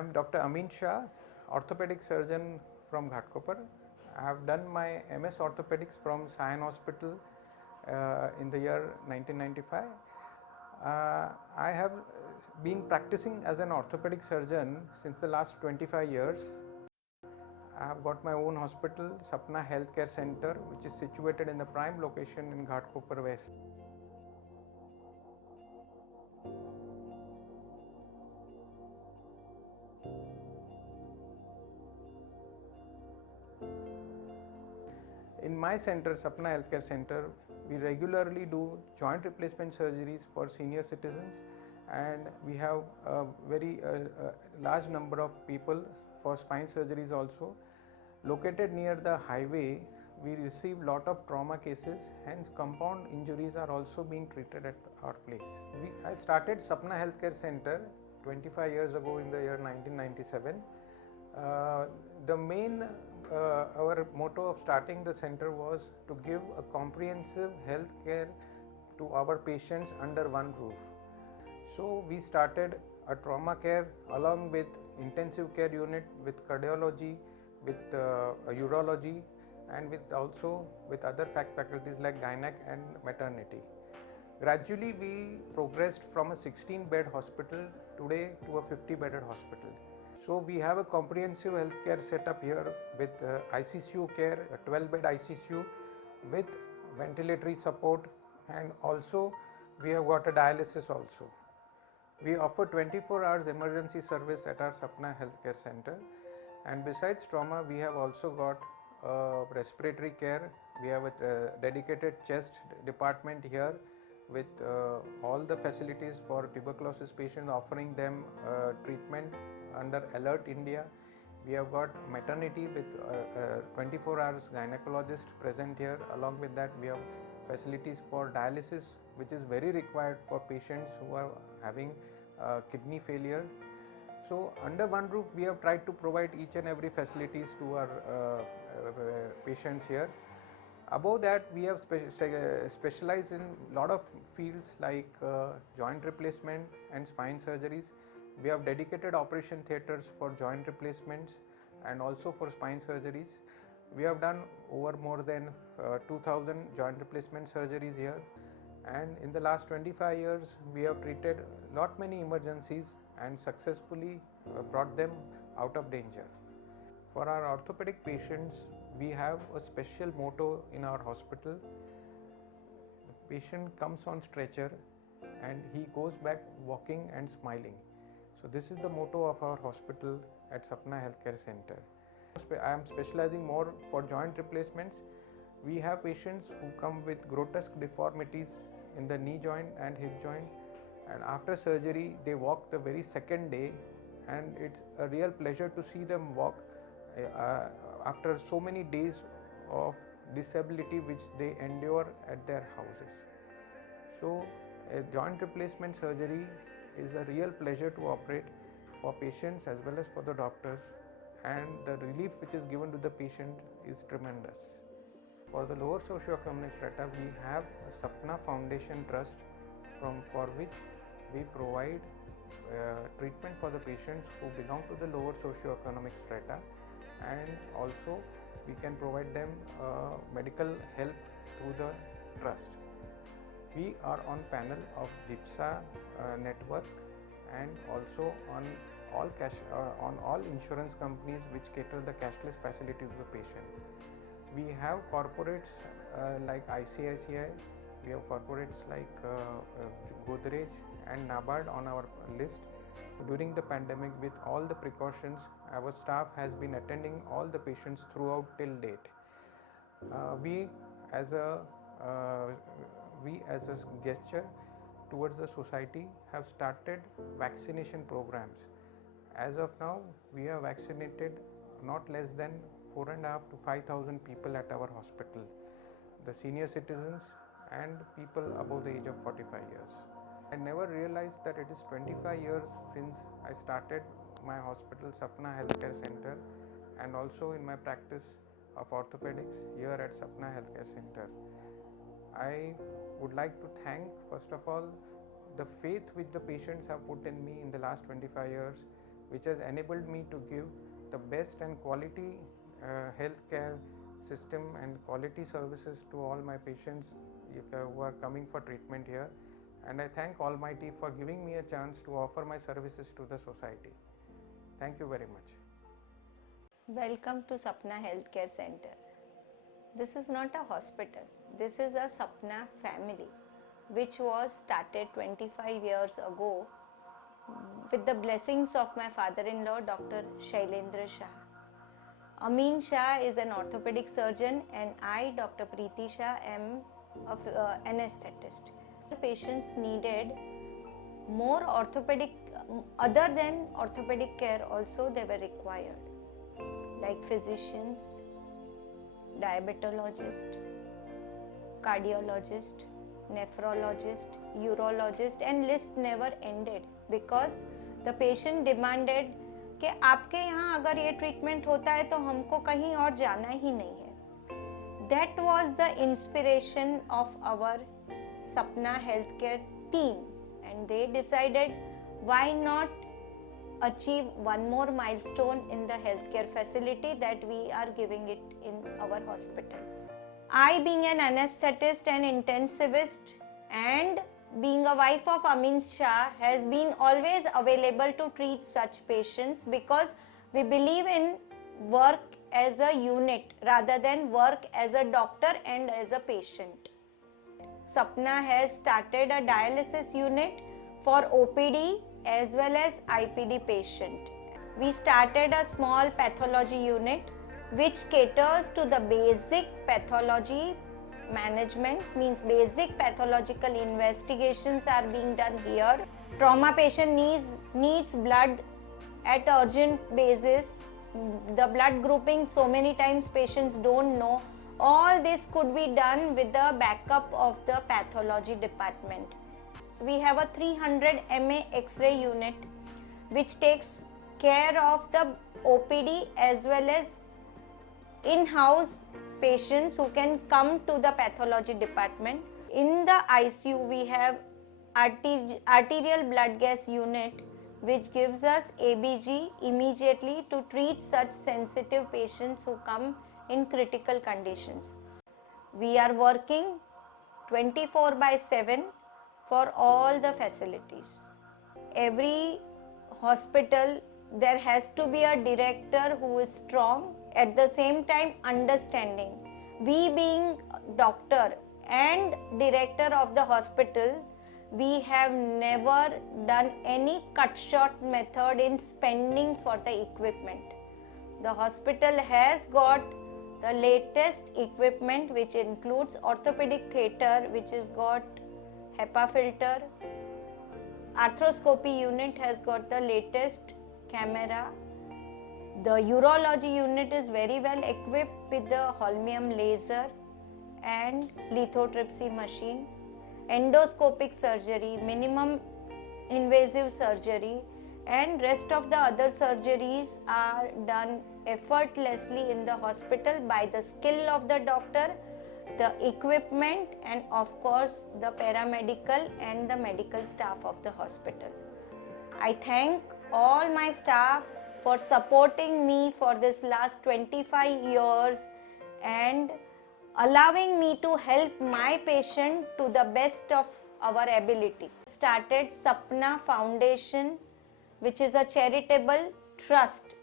am Dr. Amin Shah, orthopedic surgeon from Ghatkopar. I have done my MS Orthopedics from Sion Hospital in the year 1995. I have been practicing as an orthopedic surgeon since the last 25 years. I have got my own hospital, Sapna Healthcare Center, which is situated in the prime location in Ghatkopar West. In my center, Sapna Healthcare Center, we regularly do joint replacement surgeries for senior citizens, and we have a very large number of people for spine surgeries also. Located near the highway, we receive lot of trauma cases, hence compound injuries are also being treated at our place. I started Sapna Healthcare Center 25 years ago in the year 1997. The main our motto of starting the center was to give a comprehensive health care to our patients under one roof. So we started a trauma care along with intensive care unit, with cardiology, with urology, and with other faculties like gynec and maternity. Gradually we progressed from a 16-bed hospital today to a 50-bedded hospital. So we have a comprehensive healthcare setup here with ICCU care, a 12-bed ICCU with ventilatory support, and also we have got a dialysis also. We offer 24 hours emergency service at our Sapna Healthcare Center, and besides trauma we have also got respiratory care. We have a dedicated chest department here with all the facilities for tuberculosis patients, offering them treatment under Alert India. We have got maternity with 24 hours gynecologist present here. Along with that, we have facilities for dialysis, which is very required for patients who are having kidney failure. So under one roof we have tried to provide each and every facilities to our patients here. Above that, we have specialized in lot of fields like joint replacement and spine surgeries. We have dedicated operation theatres for joint replacements and also for spine surgeries. We have done over more than 2000 joint replacement surgeries here, and in the last 25 years we have treated lot many emergencies and successfully brought them out of danger. For our orthopedic patients, we have a special motto in our hospital. The patient comes on stretcher and he goes back walking and smiling. So this is the motto of our hospital at Sapna Healthcare Center. I am specializing more for joint replacements. We have patients who come with grotesque deformities in the knee joint and hip joint, and after surgery they walk the very second day, and it's a real pleasure to see them walk after so many days of disability which they endure at their houses. So a joint replacement surgery is a real pleasure to operate for patients as well as for the doctors, and the relief which is given to the patient is tremendous. For the lower socioeconomic strata, we have a Sapna Foundation Trust for which we provide treatment for the patients who belong to the lower socioeconomic strata, and also we can provide them medical help through the trust. We are on panel of GIPSA network, and also on all insurance companies which cater the cashless facility to the patient. We have corporates like ICICI, we have corporates like Godrej and NABARD on our list. During the pandemic, with all the precautions, our staff has been attending all the patients throughout till date. We as a gesture towards the society have started vaccination programs. As of now, we have vaccinated not less than 4,500 to 5,000 people at our hospital, the senior citizens and people above the age of 45 years. I never realized that it is 25 years since I started my hospital, Sapna Healthcare Center, and also in my practice of orthopedics here at Sapna Healthcare Center. I would like to thank, first of all, the faith which the patients have put in me in the last 25 years, which has enabled me to give the best and quality healthcare system and quality services to all my patients who are coming for treatment here. And I thank Almighty for giving me a chance to offer my services to the society. Thank you very much. Welcome to Sapna Healthcare Center. This is not a hospital. This is a Sapna family which was started 25 years ago with the blessings of my father-in-law, Dr. Shailendra Shah. Amin Shah is an orthopedic surgeon and I, Dr. Preeti Shah, am an anesthetist. The patients needed more orthopedic, other than orthopedic care also they were required, like physicians, diabetologist, cardiologist, nephrologist, urologist, and list never ended because the patient demanded कि आपके यहाँ अगर ये treatment होता है तो हमको कहीं और जाना ही नहीं है. That was the inspiration of our Sapna Healthcare team, and they decided why not achieve one more milestone in the healthcare facility that we are giving it in our hospital. I, being an anesthetist and intensivist and being a wife of Amin Shah, has been always available to treat such patients because we believe in work as a unit rather than work as a doctor and as a patient. Sapna has started a dialysis unit for OPD as well as IPD patient. We started a small pathology unit which caters to the basic pathology management, means basic pathological investigations are being done here. Trauma patient needs blood at urgent basis. The blood grouping, so many times patients don't know. All this could be done with the backup of the pathology department. We have a 300 mA X-ray unit which takes care of the OPD as well as in-house patients who can come to the pathology department. In the ICU we have arterial blood gas unit which gives us ABG immediately to treat such sensitive patients who come in critical conditions. We are working 24/7 for all the facilities. Every hospital there has to be a director who is strong, at the same time understanding. We being doctor and director of the hospital, we have never done any cut short method in spending for the equipment. The hospital has got the latest equipment which includes orthopedic theatre which has got HEPA filter. Arthroscopy unit has got the latest camera. The urology unit is very well equipped with the holmium laser and lithotripsy machine. Endoscopic surgery, minimum invasive surgery, and rest of the other surgeries are done effortlessly in the hospital by the skill of the doctor, the equipment, and of course the paramedical and the medical staff of the hospital. I thank all my staff for supporting me for this last 25 years and allowing me to help my patient to the best of our ability. Started Sapna Foundation, which is a charitable trust.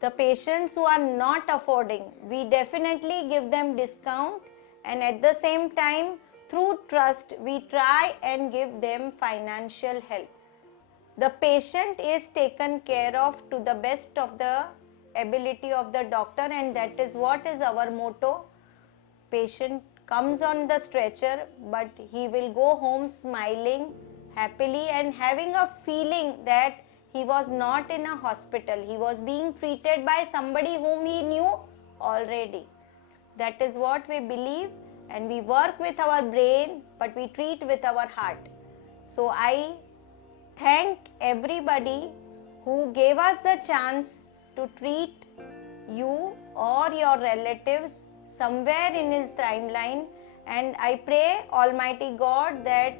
The patients who are not affording, we definitely give them discount, and at the same time through trust we try and give them financial help. The patient is taken care of to the best of the ability of the doctor, and that is what is our motto. Patient comes on the stretcher, but he will go home smiling happily and having a feeling that he was not in a hospital. He was being treated by somebody whom he knew already. That is what we believe, and we work with our brain, but we treat with our heart. So I thank everybody who gave us the chance to treat you or your relatives somewhere in his timeline, and I pray Almighty God that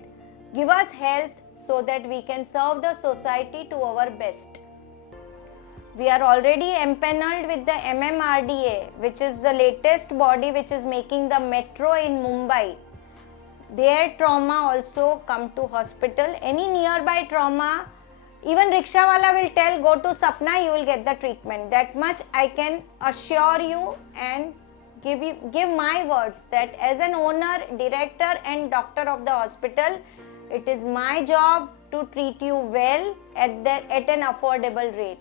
give us health so that we can serve the society to our best. We are already empaneled with the MMRDA, which is the latest body which is making the metro in Mumbai. Their trauma also come to hospital. Any nearby trauma, even rickshaw wala will tell, go to Sapna, you will get the treatment. That much I can assure you and give my words that as an owner, director and doctor of the hospital, it is my job to treat you well at an affordable rate.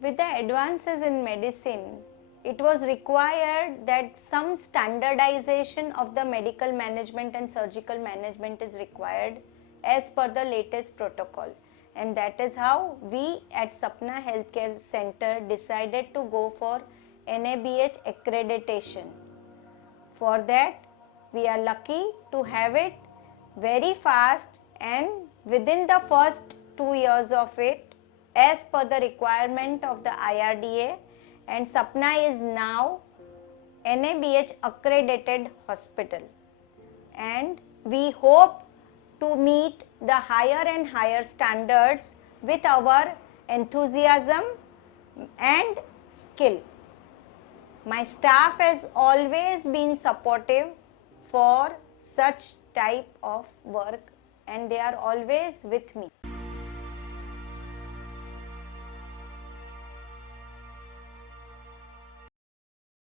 With the advances in medicine, it was required that some standardization of the medical management and surgical management is required as per the latest protocol. And that is how we at Sapna Healthcare Center decided to go for NABH accreditation. For that, we are lucky to have it very fast, and within the first 2 years of it, as per the requirement of the IRDA, and Sapna is now NABH accredited hospital, and we hope to meet the higher and higher standards with our enthusiasm and skill. My staff has always been supportive for such type of work and they are always with me.